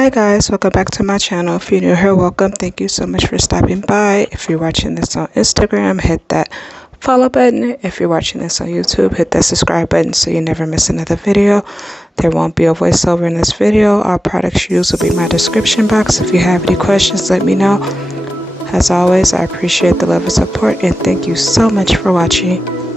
Hi guys, welcome back to my channel. If you're new here, welcome. Thank you so much for stopping by. If you're watching this on Instagram, hit that follow button. If you're watching this on YouTube, hit that subscribe button so you never miss another video. There won't be a voiceover in this video. All products used will be in my description box. If you have any questions, let me know. As always, I appreciate the love and support and thank you so much for watching.